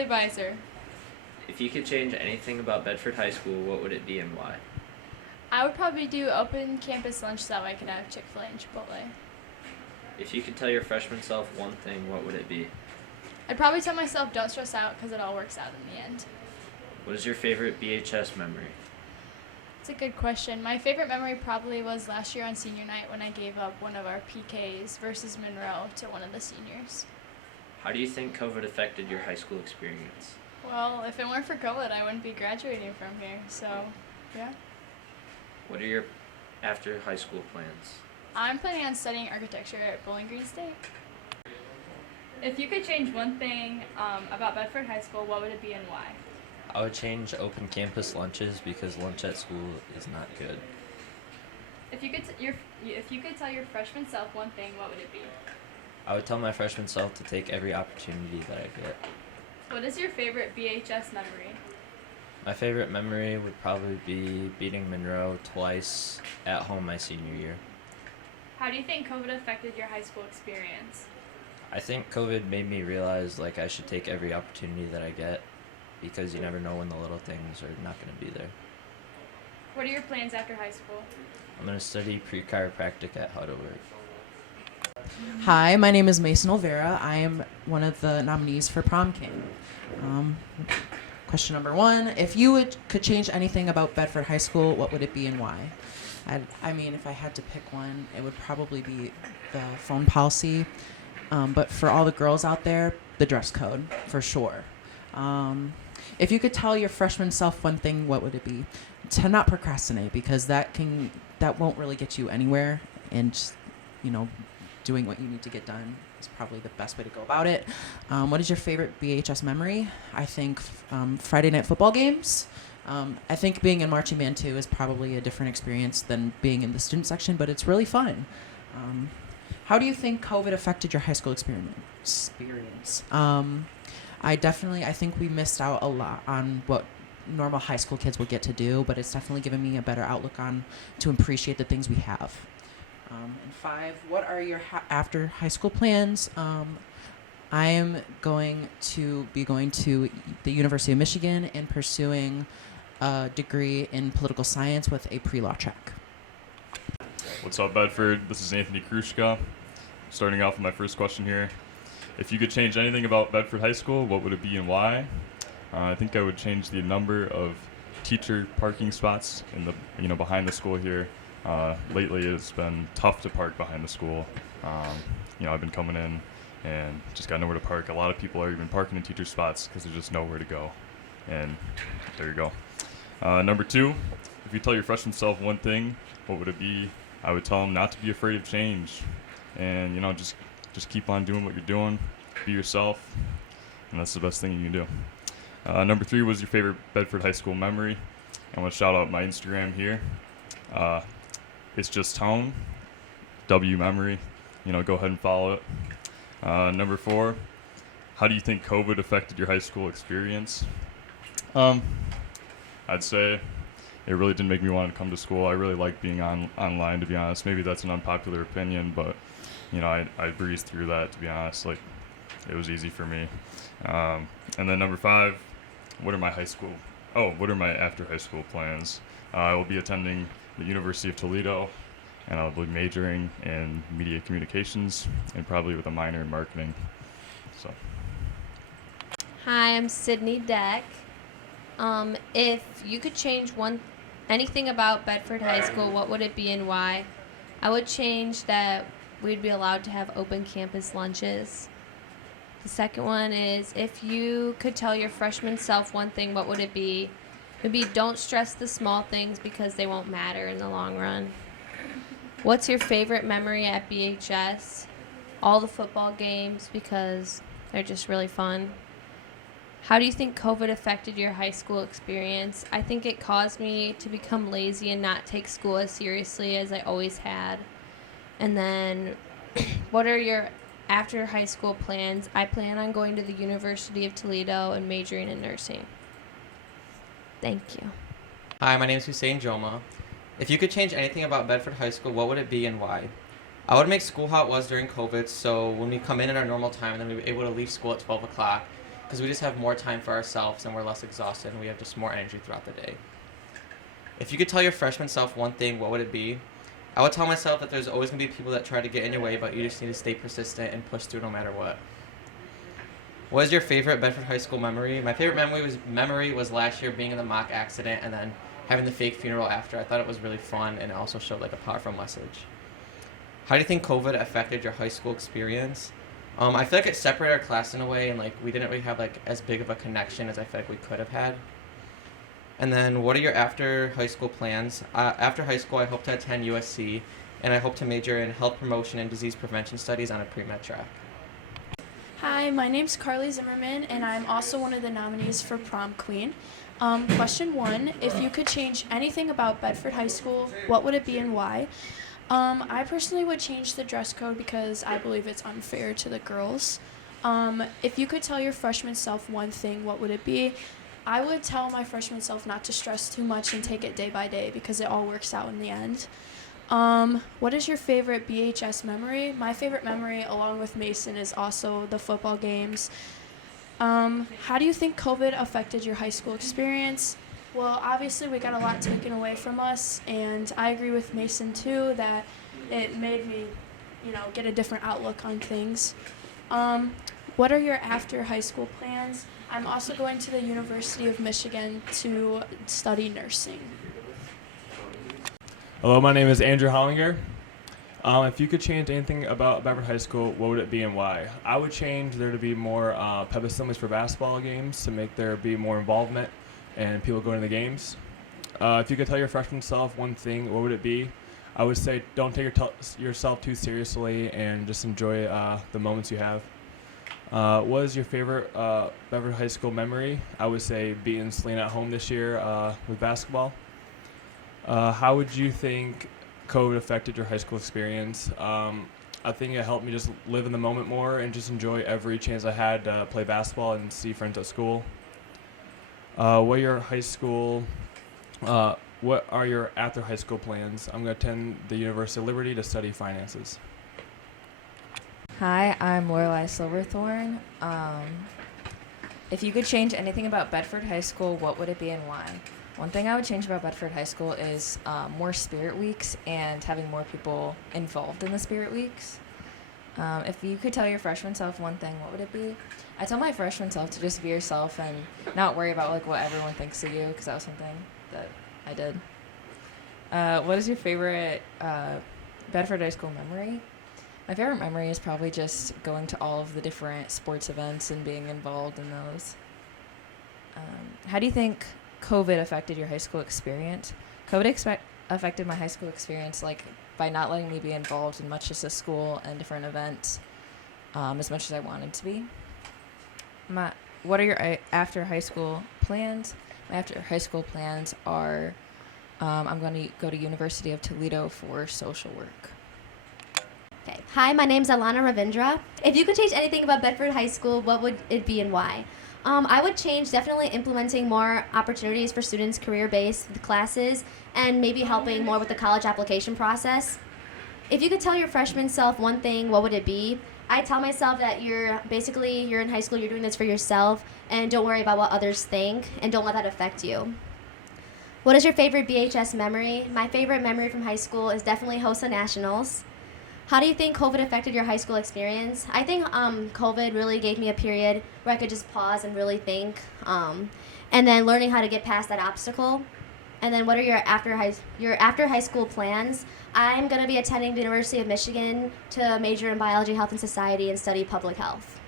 play advisor. If you could change anything about Bedford High School, what would it be and why? I would probably do open campus lunch so that way I could have Chick-fil-A and Chipotle. If you could tell your freshman self one thing, what would it be? I'd probably tell myself don't stress out because it all works out in the end. What is your favorite BHS memory? It's a good question. My favorite memory probably was last year on senior night when I gave up one of our PKs versus Monroe to one of the seniors. How do you think COVID affected your high school experience? Well, if it weren't for COVID, I wouldn't be graduating from here, so yeah. What are your after high school plans? I'm planning on studying architecture at Bowling Green State. If you could change one thing about Bedford High School, what would it be and why? I would change open campus lunches because lunch at school is not good. If you could tell your freshman self one thing, what would it be? I would tell my freshman self to take every opportunity that I get. What is your favorite BHS memory? My favorite memory would probably be beating Monroe twice at home my senior year. How do you think COVID affected your high school experience? I think COVID made me realize I should take every opportunity that I get because you never know when the little things are not going to be there. What are your plans after high school? I'm going to study pre-chiropractic at Heidelberg. Hi, my name is Mason Olvera. I am one of the nominees for Prom King. Question number one, if you could change anything about Bedford High School, what would it be and why? I mean, if I had to pick one, it would probably be the phone policy. But for all the girls out there, the dress code, for sure. If you could tell your freshman self one thing, what would it be? To not procrastinate, because that won't really get you anywhere, and just, doing what you need to get done is probably the best way to go about it. What is your favorite BHS memory? I think Friday night football games. I think being in marching band too is probably a different experience than being in the student section, but it's really fun. How do you think COVID affected your high school experience? I think we missed out a lot on what normal high school kids would get to do, but it's definitely given me a better outlook on to appreciate the things we have. And 5, what are your after high school plans? I am going to be going to the University of Michigan and pursuing a degree in political science with a pre-law track. What's up, Bedford? This is Anthony Krushka. Starting off with my first question here. If you could change anything about Bedford High School, what would it be and why? I think I would change the number of teacher parking spots in the behind the school here. Lately, it's been tough to park behind the school. I've been coming in and just got nowhere to park. A lot of people are even parking in teacher spots because there's just nowhere to go. And there you go. Number 2, if you tell your freshman self one thing, what would it be? I would tell them not to be afraid of change, and just keep on doing what you're doing. Be yourself, and that's the best thing you can do. Number 3 was your favorite Bedford High School memory. I want to shout out my Instagram here. It's just Tone, W Memory. Go ahead and follow it. Number 4, how do you think COVID affected your high school experience? I'd say it really didn't make me want to come to school. I really like being online, to be honest. Maybe that's an unpopular opinion, but I breezed through that, to be honest. It was easy for me. And then number 5, what are my after high school plans? I will be attending the University of Toledo, and I'll be majoring in media communications and probably with a minor in marketing. So. Hi, I'm Sydney Deck. If you could change anything about Bedford High School, what would it be and why? I would change that we'd be allowed to have open campus lunches. The second one is, if you could tell your freshman self one thing, what would it be? It would be, don't stress the small things because they won't matter in the long run. What's your favorite memory at BHS? All the football games because they're just really fun. How do you think COVID affected your high school experience? I think it caused me to become lazy and not take school as seriously as I always had. And then, what are your after high school plans? I plan on going to the University of Toledo and majoring in nursing. Thank you. Hi, my name is Hussein Joma. If you could change anything about Bedford High School, what would it be and why? I would make school how it was during COVID, so when we come in at our normal time, then we were able to leave school at 12 o'clock. because we just have more time for ourselves and we're less exhausted and we have just more energy throughout the day. If you could tell your freshman self one thing, what would it be? I would tell myself that there's always going to be people that try to get in your way, but you just need to stay persistent and push through no matter what. What is your favorite Bedford High School memory? My favorite memory was last year being in the mock accident and then having the fake funeral after. I thought it was really fun and it also showed like a powerful message. How do you think COVID affected your high school experience? I feel like it separated our class in a way, and like we didn't really have like as big of a connection as I feel like we could have had. And then, what are your after high school plans? After high school, I hope to attend USC, and I hope to major in health promotion and disease prevention studies on a pre-med track. Hi, my name's Carly Zimmerman, and I'm also one of the nominees for Prom Queen. Question 1, if you could change anything about Bedford High School, what would it be and why? I personally would change the dress code because I believe it's unfair to the girls. If you could tell your freshman self one thing, what would it be? I would tell my freshman self not to stress too much and take it day by day because it all works out in the end. What is your favorite BHS memory? My favorite memory, along with Mason, is also the football games. How do you think COVID affected your high school experience? Well, obviously we got a lot taken away from us, and I agree with Mason too that it made me, get a different outlook on things. What are your after high school plans? I'm also going to the University of Michigan to study nursing. Hello, my name is Andrew Hollinger. If you could change anything about Bedford High School, what would it be and why? I would change there to be more pep assemblies for basketball games to make there be more involvement and people going to the games. If you could tell your freshman self one thing, what would it be? I would say don't take yourself too seriously and just enjoy the moments you have. What is your favorite Bedford High School memory? I would say beating Selena at home this year with basketball. How would you think COVID affected your high school experience? I think it helped me just live in the moment more and just enjoy every chance I had to play basketball and see friends at school. What are your after high school plans? I'm going to attend the University of Liberty to study finances. Hi, I'm Lorelei Silverthorne. If you could change anything about Bedford High School, what would it be and why? One thing I would change about Bedford High School is more spirit weeks and having more people involved in the spirit weeks. If you could tell your freshman self one thing, what would it be? I tell my freshman self to just be yourself and not worry about like what everyone thinks of you, because that was something that I did. What is your favorite Bedford High School memory? My favorite memory is probably just going to all of the different sports events and being involved in those. How do you think COVID affected your high school experience? COVID affected my high school experience by not letting me be involved in much as a school and different events as much as I wanted to be. What are your after high school plans? My after high school plans are I'm going to go to University of Toledo for social work. Okay. Hi, my name's Alana Ravindra. If you could change anything about Bedford High School, what would it be and why? I would change definitely implementing more opportunities for students career-based classes and maybe helping more with the college application process. If you could tell your freshman self one thing, what would it be? I tell myself that you're in high school, you're doing this for yourself, and don't worry about what others think, and don't let that affect you. What is your favorite BHS memory? My favorite memory from high school is definitely HOSA Nationals. How do you think COVID affected your high school experience? I think COVID really gave me a period where I could just pause and really think, and then learning how to get past that obstacle. And then what are your after high school plans? I'm going to be attending the University of Michigan to major in biology, health, and society and study public health.